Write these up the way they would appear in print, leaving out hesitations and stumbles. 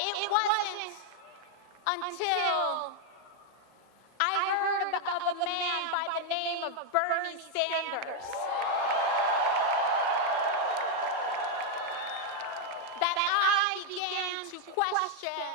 It wasn't until I heard of a man by the name of Bernie Sanders that I began to question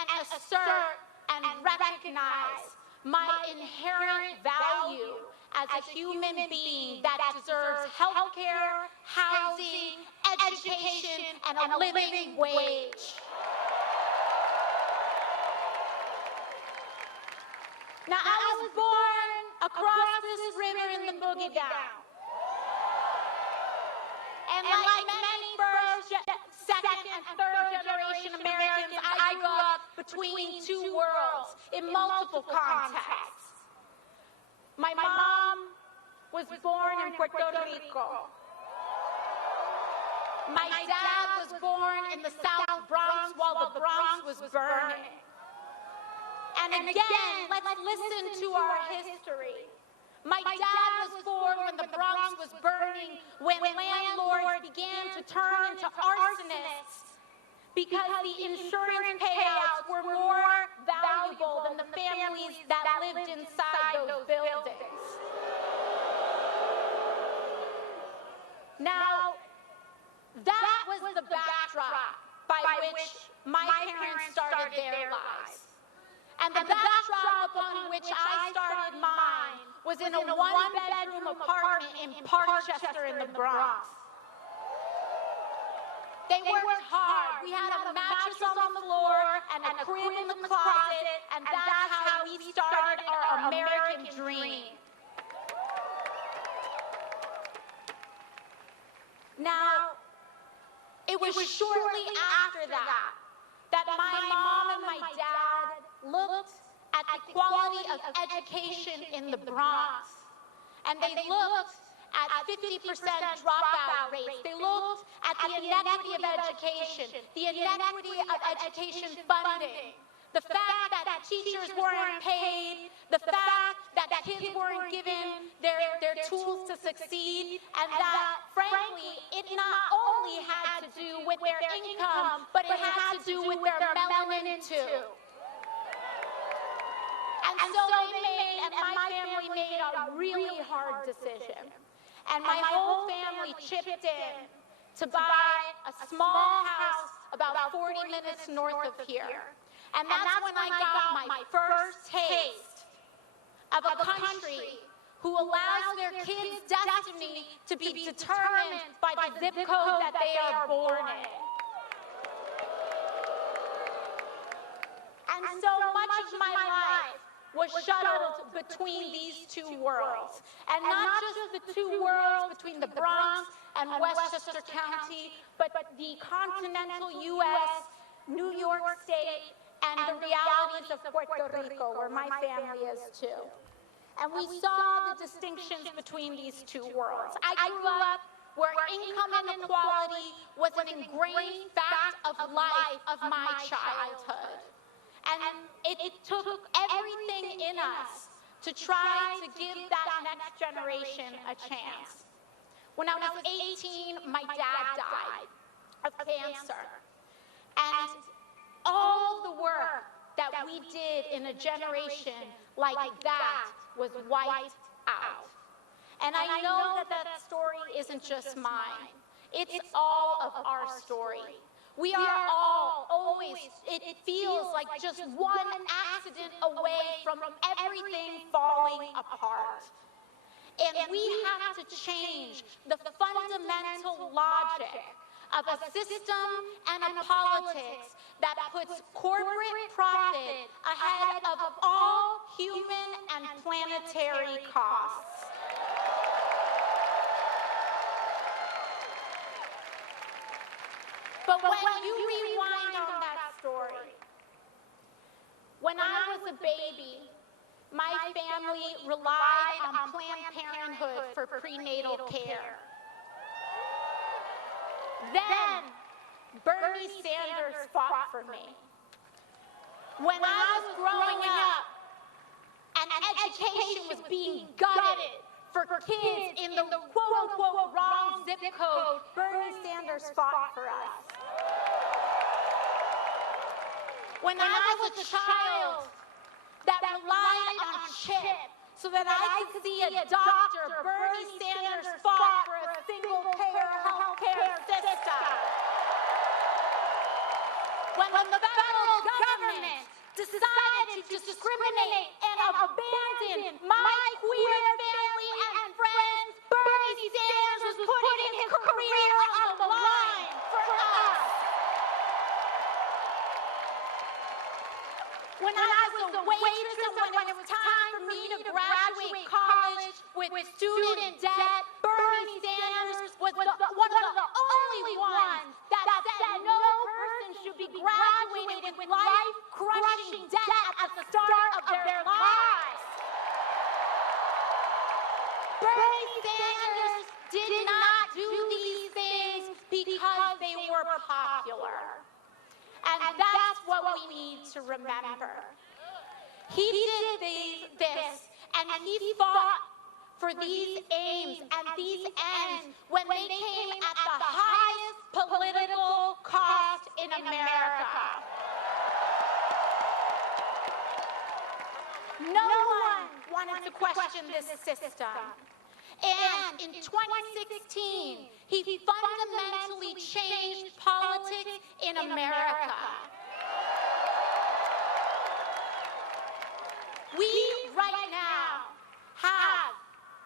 and assert and recognize my inherent value as a human being that deserves health care, housing, education, and a living wage. Now, I was born across this river in the Boogie Down. And like many first, second, and third generation Americans, I grew up between two worlds in multiple contexts. My mom was born in Puerto Rico. My dad was born in the South Bronx while the Bronx was burning. And again, let's listen to our history. My dad was born when the Bronx was burning, when landlords began to turn into arsonists because the insurance payouts were more valuable than the families that lived inside those buildings. Now, that was the backdrop by which my parents started their lives. And the backdrop upon which I started mine was in a one-bedroom apartment in Parkchester in the Bronx. They worked hard. We had a mattress on the floor and a crib in the closet, and that's how we started our American dream. Now, it was shortly after that my mom and my dad looked at the quality of education in the Bronx. And they looked at 50% dropout rates. They looked at the inequity of education, the inequity of education funding, the fact that teachers weren't paid, the fact that kids weren't given their tools to succeed, and that, frankly, it not only had to do with their income, but it had to do with their melanin too. And so they made, and my family made a really hard decision. And my whole family chipped in to buy a small house about 40 minutes north of here. And that's when I got my first taste of a country who allows their kids' destiny to be determined by the zip code that they are born in. And so much of my life was shuttled between these two worlds. And not just the two worlds between the Bronx and Westchester County, but the continental U.S., New York State, and the realities of Puerto Rico, where my family is too. And we saw the distinctions between these two worlds. I grew up where income inequality was an ingrained fact of life of my childhood. And it took everything in us to try to give that next generation a chance. When I was 18, my dad died of cancer. And all the work that we did in a generation like that was wiped out. And I know that story isn't just mine. It's all of our story. We are all always, it feels like just one accident away from everything falling apart. And we have to change the fundamental logic of a system and a politics that puts corporate profit ahead of all human and planetary costs. But when you rewind on that story, when I was a baby, my family relied on Planned Parenthood for prenatal care. Then, Bernie Sanders fought for me. When I was growing up, and education was being gutted for kids in the quote-unquote wrong zip code, Bernie Sanders fought for us. When I was a child that relied on CHIP so that I could see a doctor, Bernie Sanders fought for a single-payer health care system. When the federal government decided to discriminate and abandon my queer family and friends, Bernie Sanders was putting his career on the line for us. When I was a waitress and when it was time for me to graduate college with student debt, Bernie Sanders was one of the only ones that said no person should be graduating with life-crushing debt at the start of their lives. Bernie Sanders did not do these things because they were popular. And that's what we need to remember. He did this, and he fought for these aims and these ends when they came at the highest political cost in America. No one wanted to question this system. And in 2016, he fundamentally changed politics in America. We, right now, have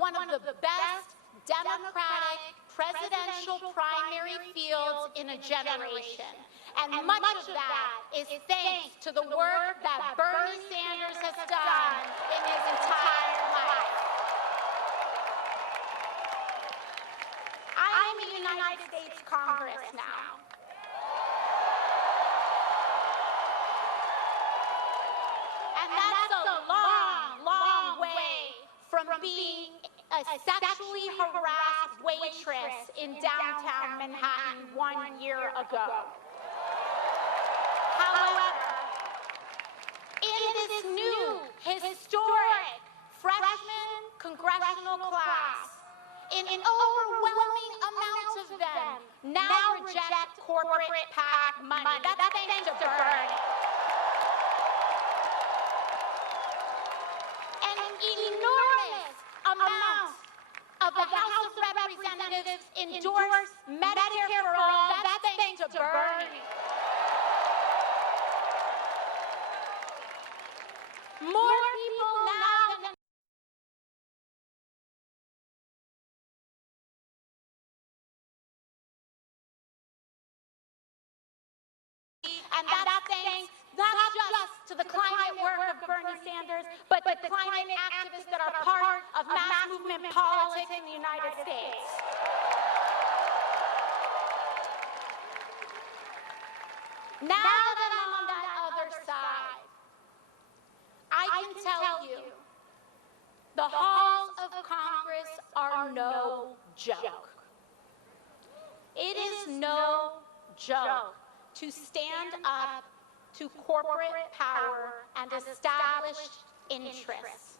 one of the best Democratic presidential primary fields in a generation. And much of that is thanks to the work that Bernie Sanders has done in his entire life. I'm in the United States Congress now. And that's a long, long way from being a sexually harassed waitress in downtown Manhattan 1 year ago. However, in this new, historic freshman congressional class, an overwhelming amount of them now reject corporate PAC money. That's thanks to Bernie. An enormous amount of the House of Representatives endorse Medicare for all. That's thanks to Bernie. More people now than and that's thanks not just to the climate work of Bernie Sanders, but the climate activists that are part of mass movement politics in the United States. Now that I'm on that other side, I can tell you, the halls of Congress are no joke. It is no joke to stand up to corporate power and established interests.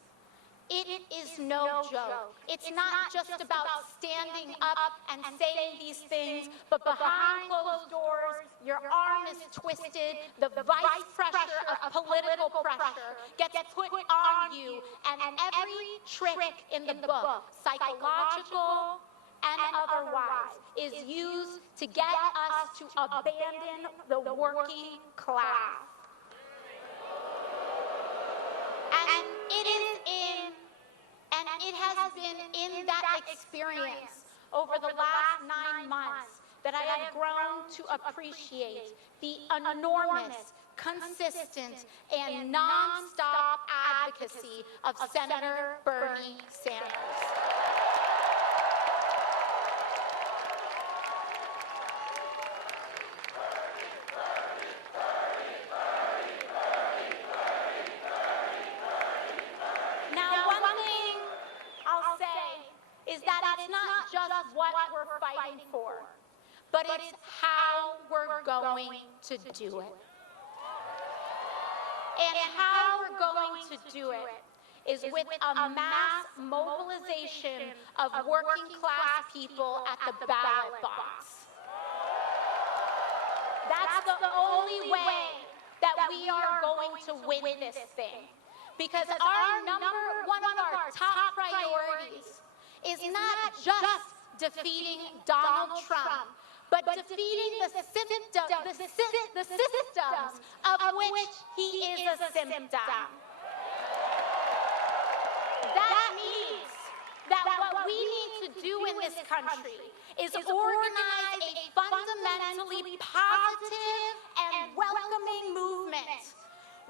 It is no joke. It's not just about standing up and saying these things, but behind closed doors, your arm is twisted, the vice pressure of political pressure gets put on you, and every trick in the book, psychological and otherwise, is used to get us to abandon the working class. And it has been in that experience over the last 9 months that I have grown to appreciate the enormous, consistent, and non-stop advocacy of Senator Bernie Sanders. But it's how we're going to do it. And how we're going to do it is with a mass mobilization of working class people at the ballot box. That's the only way that we are going to win this thing. Because one of our top priorities is not just defeating Donald Trump, but defeating the systems of which he is a symptom. That means that what we need to do in this country is organize a fundamentally positive and welcoming movement,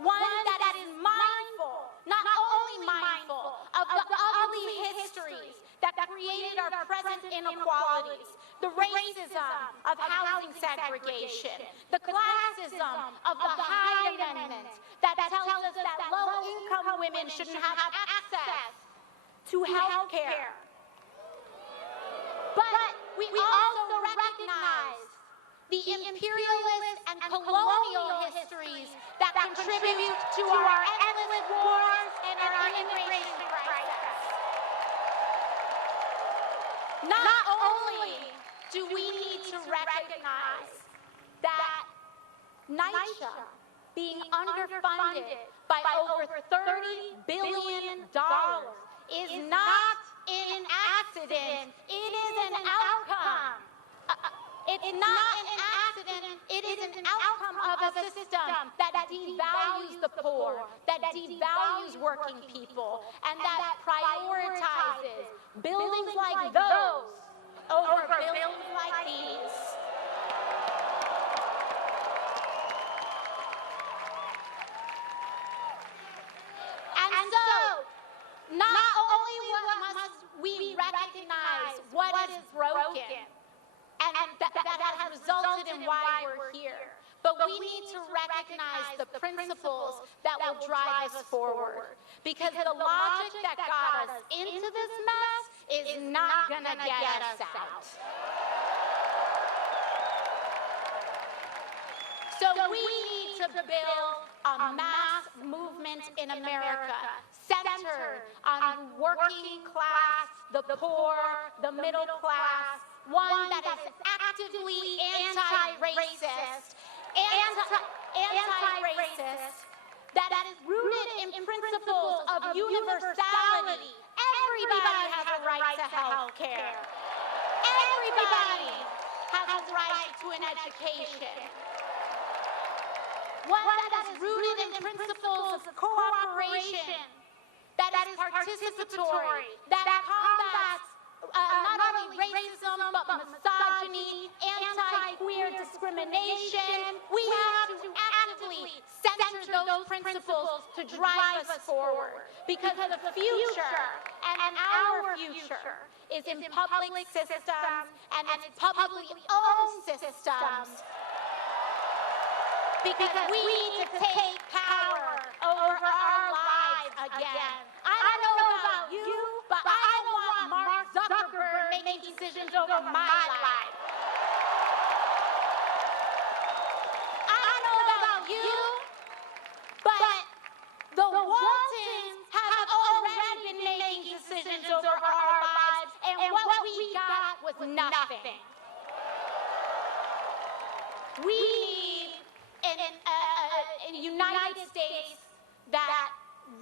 one that is mindful, not only mindful of the ugly histories that created our present inequalities, the racism of housing segregation, the classism of the Hyde Amendment that tells us that low-income women shouldn't have access to health care. But we also recognize the imperialist and colonial histories that contribute to our endless wars and our immigration crisis. Not only do we need to recognize that NYCHA, being underfunded by over $30 billion, is not an accident, it is an outcome. It's not an accident, it is an outcome of a system that devalues the poor, that devalues working people, and that prioritizes buildings like those over buildings like these. And so, not only must we recognize what is broken, and that has resulted in why we're here, but we need to recognize the principles that will drive us forward. Because the logic that got us into this mess is not going to get us out. So we need to build a mass movement in America centered on working class, the poor, the middle class, one that is actively anti-racist, that is rooted in principles of universality. Everybody has a right to health care. Everybody has a right to an education. One that is rooted in principles of cooperation, that is participatory, that combats not only racism, but misogyny, anti-queer discrimination. We have to actively center those principles to drive us forward. Because the future and our future is in public systems and it's publicly owned systems. Because we need to take power over our lives again. I don't know about you, but I don't want Mark Zuckerberg making decisions over my life. I don't know about you, but the Waltons have already been making decisions over our lives, and what we got was nothing. We need a United States that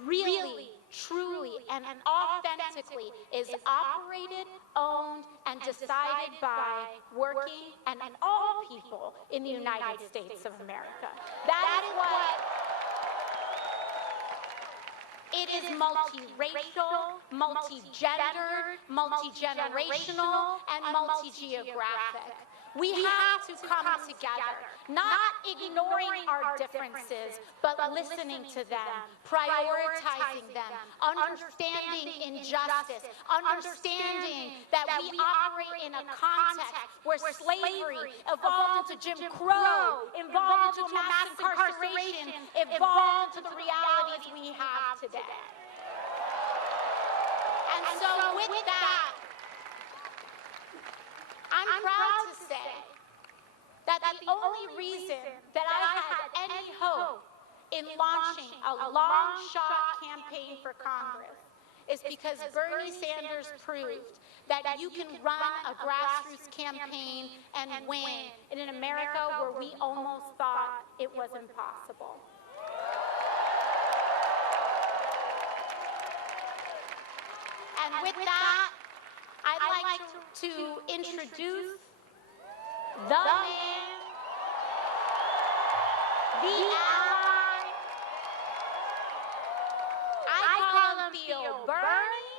really, truly, and authentically is operated, owned, and decided by working and all people in the United States of America. That is what it is: multiracial, multi-gendered, multi-generational, and multi-geographic. We have to come together, not ignoring our differences, but listening to them, prioritizing them, understanding injustice, understanding that we operate in a context where slavery evolved into Jim Crow, evolved into mass incarceration, evolved to the realities we have today. And so with that, I'm proud to say that the only reason that I had any hope in launching a long-shot campaign for Congress is because Bernie Sanders proved that you can run a grassroots campaign and win in an America where we almost thought it was impossible. And with that, I'd like to introduce the man, the ally. I call him Theo Bernie.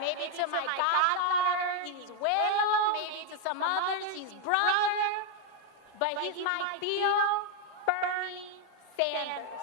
Maybe to my goddaughter, he's Willow. Maybe to some others, he's brother. But he's my Theo Bernie Sanders.